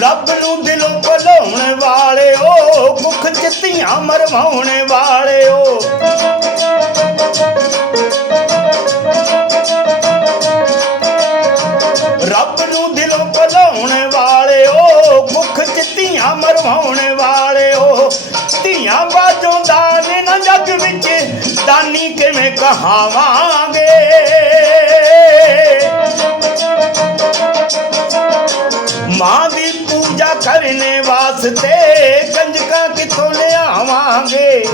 ਰੱਬ ਨੂੰ ਦਿਲੋਂ ਭੁਲਾਉਣ ਵਾਲਿਓ ਧੀਆਂ ਚਿੱਤੀਆਂ ਮਰਵਾਉਣ ਵਾਲਿਓ। ਰੱਬ ਨੂੰ ਦਿਲੋਂ ਭੁਲਾਉਣ ਵਾਲਿਓ, ਮੁਖ ਧੀਆਂ ਮਰਵਾਉਣ ਵਾਲਿਓ। ਧੀਆਂ ਬਾਜੋਂ ਦਾਨ ਨਾ ਜੱਗ ਵਿੱਚ, ਦਾਨੀ ਕਿਵੇਂ ਕਹਾਵਾਂਗੇ? ਮਾਂ ਦੀ ਪੂਜਾ ਕਰਨੇ ਵਾਸਤੇ ਕੰਜਕਾਂ ਕਿੱਥੋਂ ਲਿਆਵਾਂਗੇ?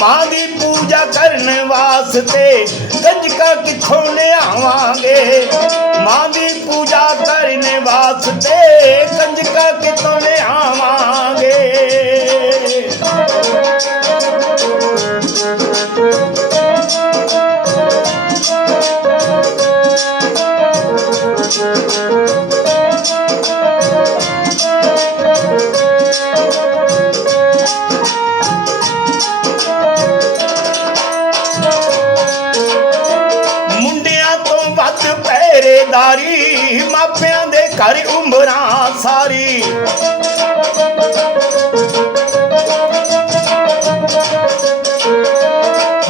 ਮਾਂ ਦੀ ਪੂਜਾ ਕਰਨ ਵਾਸਤੇ ਕੰਜਕਾਂ ਕਿੱਥੋਂ ਲਿਆਵਾਂਗੇ? ਮਾਂ ਦੀ ਪੂਜਾ ਕਰਨੇ ਵਾਸਤੇ ਕੰਜਕਾਂ ਕਿੱਥੋਂ ਲਿਆਵਾਂਗੇ? ਮਾਪਿਆਂ ਘਰ ਉਮਰਾਂ ਸਾਰੀ।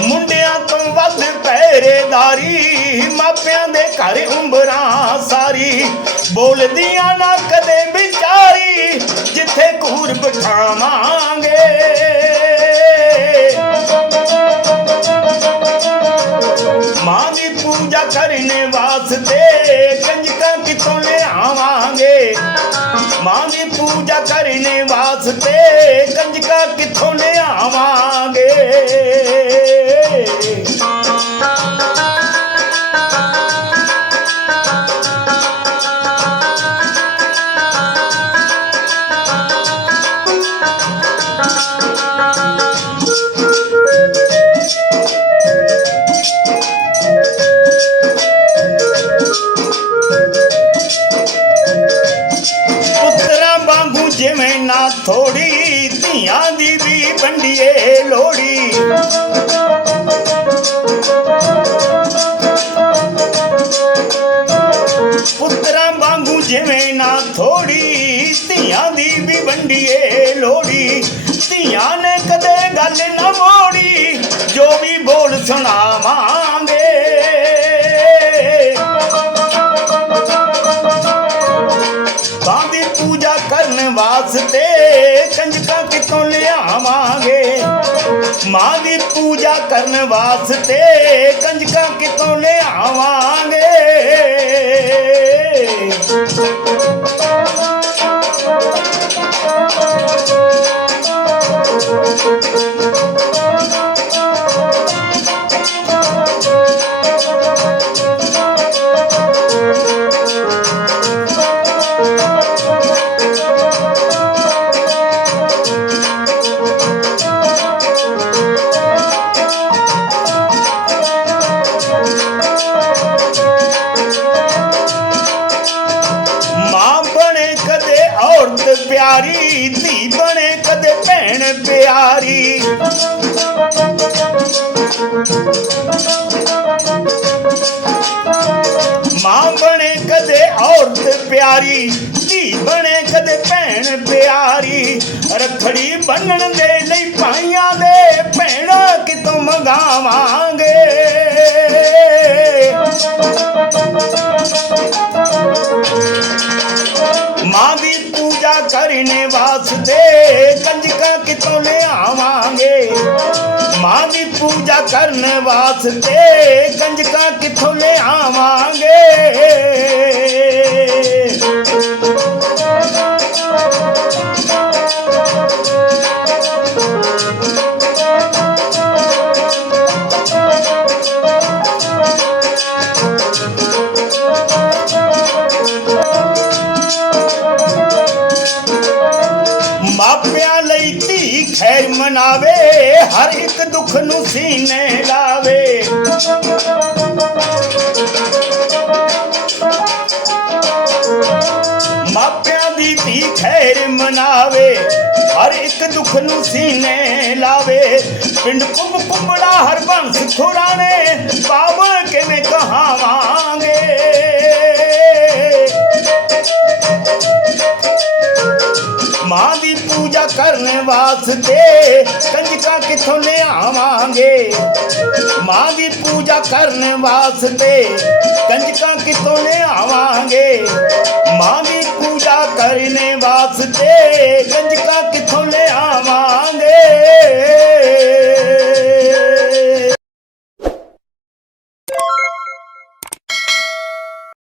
ਮੁੰਡਿਆਂ ਤੋਂ ਵੱਧ ਪਹਿਰੇਦਾਰੀ, ਮਾਪਿਆਂ ਦੇ ਘਰ ਉਮਰਾਂ ਸਾਰੀ। ਬੋਲਦੀਆਂ ਨਾ ਕਦੇ ਵਿਚਾਰੀ, ਜਿੱਥੇ ਘੂਰ ਬਿਠਾਵਾਂਗੇ। ਕਰਨੇ ਵਾਸਤੇ ਕੰਜਕਾ ਕਿੱਥੋਂ ਲਿਆਵਾਂਗੇ? ਥੋੜੀ ਧੀਆਂ ਦੀ ਵੀ ਵੰਡੀਏ ਲੋੜੀ ਧੀਆਂ ਨੇ ਕਦੇ ਗੱਲ ਨਾ ਮੋੜੀ, ਜੋ ਵੀ ਬੋਲ ਸੁਣਾਵਾਂਗੇ। ਮਾਂ ਦੀ ਪੂਜਾ ਕਰਨ ਵਾਸਤੇ ਕੰਜਕਾਂ ਕਿੱਥੋਂ ਲਿਆਵਾਂਗੇ? ਮਾਂ ਦੀ ਪੂਜਾ ਕਰਨ ਵਾਸਤੇ ਕੰਜਕਾਂ ਕਿੱਥੋਂ ਲਿਆਵਾਂਗੇ? ਪਿਆਰੀ। ਮਾਂ ਬਣੇ ਕਦੇ ਔਰਤ ਪਿਆਰੀ, ਧੀ ਬਣੇ ਕਦੇ ਭੈਣ ਪਿਆਰੀ। ਰਖੜੀ ਬੰਨਣ ਦੇ ਲਈ ਭਾਈਆਂ ਦੇ ਭੈਣਾ ਕਿਤੋਂ ਮੰਗਾਵਾਂ? ਪੂਜਾ ਕਰਨੇ ਵਾਸਤੇ ਕੰਜਕਾਂ ਕਿਤੋਂ ਲਿਆਵਾਂਗੇ? ਮਾਂ ਦੀ ਪੂਜਾ ਕਰਨ ਵਾਸਤੇ ਕੰਜਕਾਂ ਕਿੱਥੋਂ ਖੈਰ ਮਨਾਵੇ, ਹਰ ਇੱਕ ਦੁੱਖ ਨੂੰ ਸੀਨੇ ਲਾਵੇ। ਮਾਪਿਆਂ ਦੀ ਧੀ ਖੈਰ ਮਨਾਵੇ, ਹਰ ਇੱਕ ਦੁੱਖ ਨੂੰ ਸੀਨੇ ਲਾਵੇ। ਪਿੰਡ ਕੁੰਭ ਕੁੰਬੜਾ ਹਰ ਬੰਸ ਖੁਰਾਣੇ ਵਾਸਤੇ ਕੰਜਕਾਂ ਕਿੱਥੋਂ ਲਿਆਵਾਂਗੇ? ਮਾਂ ਦੀ ਪੂਜਾ ਕਰਨ ਵਾਸਤੇ ਕੰਜਕਾਂ ਕਿੱਥੋਂ ਲਿਆਵਾਂਗੇ? ਮਾਂ ਦੀ ਪੂਜਾ ਕਰਨੇ ਵਾਸਤੇ ਕੰਜਕਾਂ ਕਿੱਥੋਂ ਲਿਆਵਾਂਗੇ?